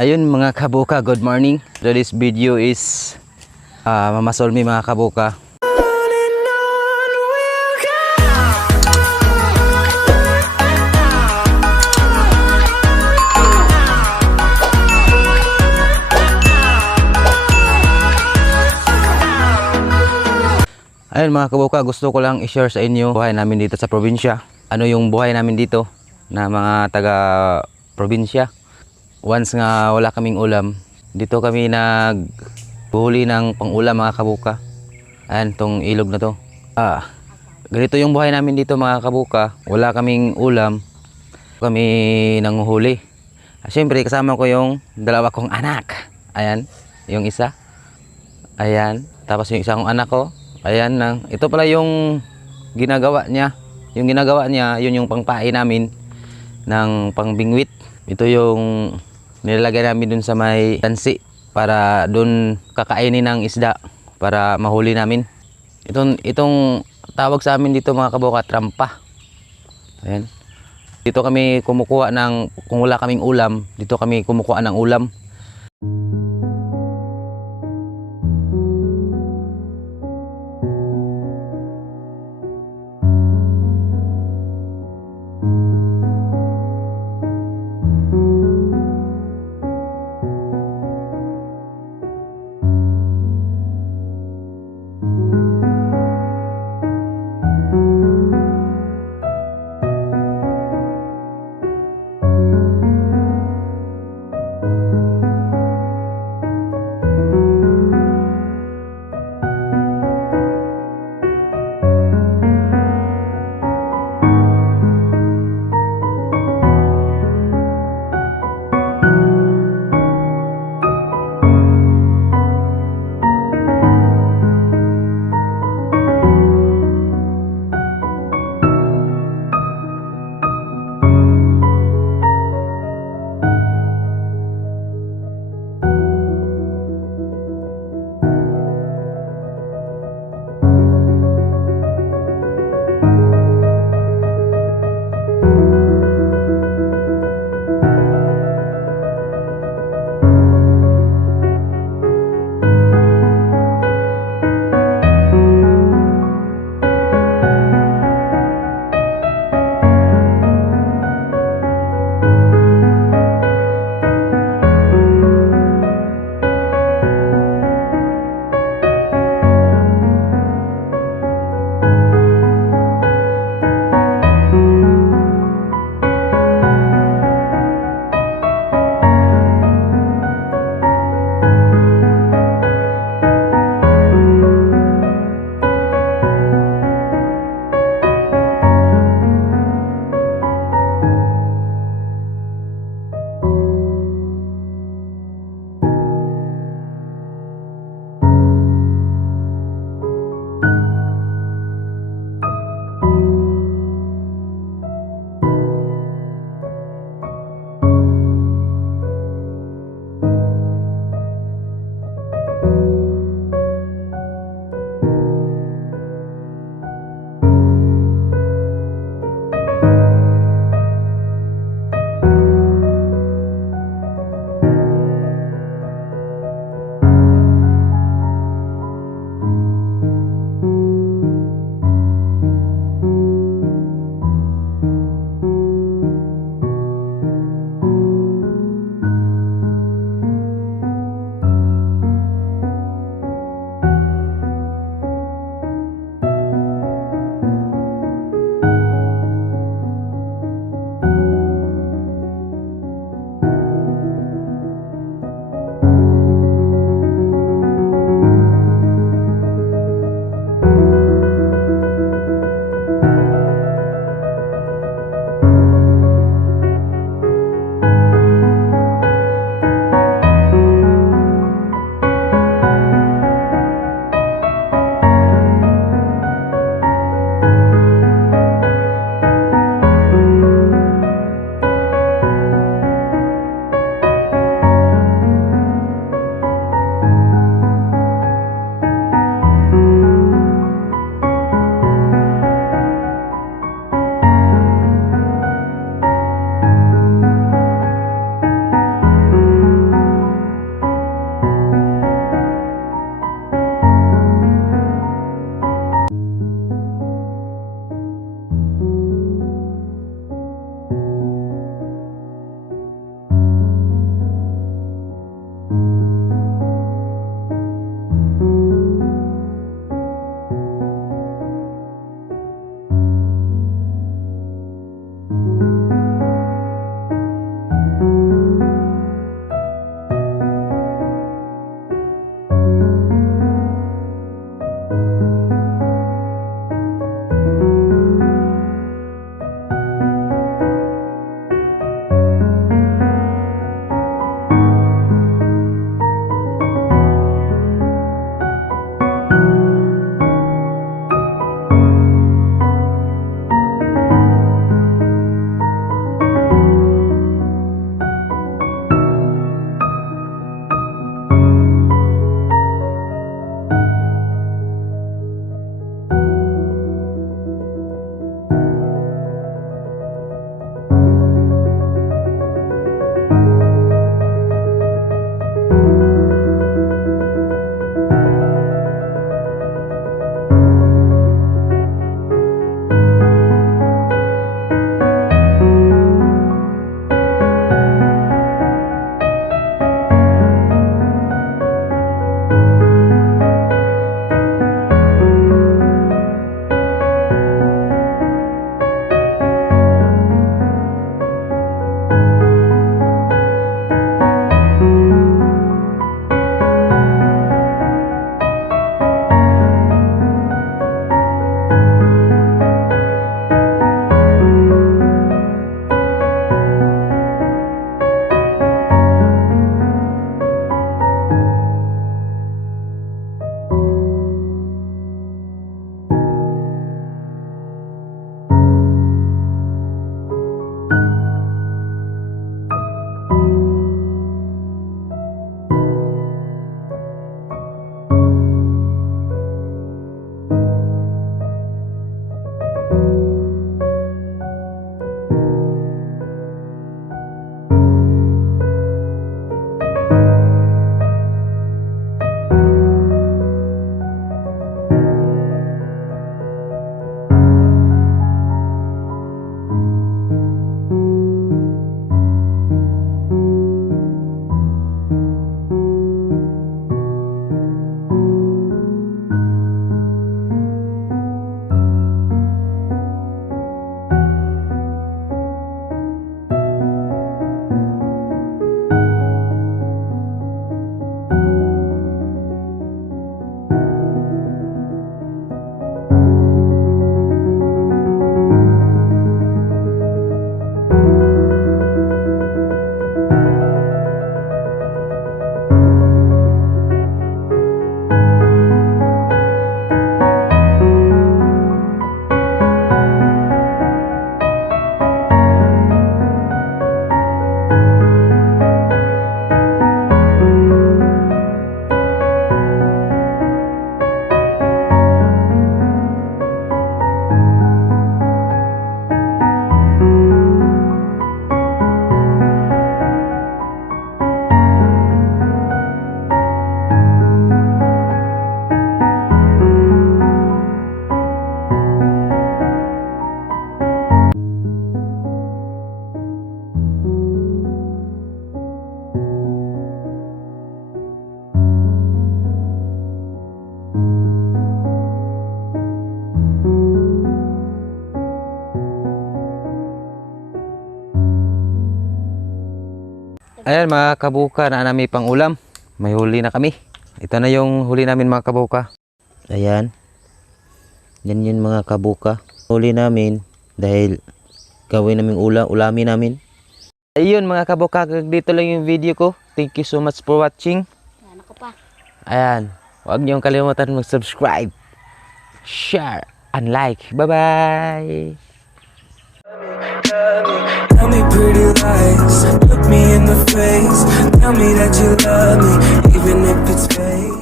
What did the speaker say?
Ayun mga kabuka, good morning. So this video is mamasolmi mga kabuka. Ayun mga kabuka, gusto ko lang i-share sa inyo buhay namin dito sa probinsya. Ano yung buhay namin dito na mga taga probinsya. Once nga wala kaming ulam, dito kami naghuhuli ng pang-ulam mga kabuka. Ayan, tong ilog na to. Ganito yung buhay namin dito mga kabuka. Wala kaming ulam, kami nanguhuli. Siyempre kasama ko yung dalawa kong anak. Ayan, yung isa. Ayan, tapos yung isa kong anak ko. Ayan, ito pala yung ginagawa niya. Yung ginagawa niya, yun yung pangpain namin ng pangbingwit. Ito yung nilalagay namin dun sa may tansi para dun kakainin ng isda para mahuli namin. Itong tawag sa amin dito mga kabuka, trampa. Ayan. Dito kami kumukuha ng, kung wala kaming ulam, dito kami kumukuha ng ulam. Ayan mga kabuka, na namin pang ulam. May huli na kami. Ito na yung huli namin mga kabuka. Ayan. Yan yun mga kabuka. Huli namin dahil gawin namin ulamin namin. Ayun mga kabuka, dito lang yung video ko. Thank you so much for watching. Ano ko pa? Ayan. Huwag niyong kalimutan mag-subscribe, share, and like. Bye-bye! Tell me pretty lies, look me in the face. Tell me that you love me, even if it's fake.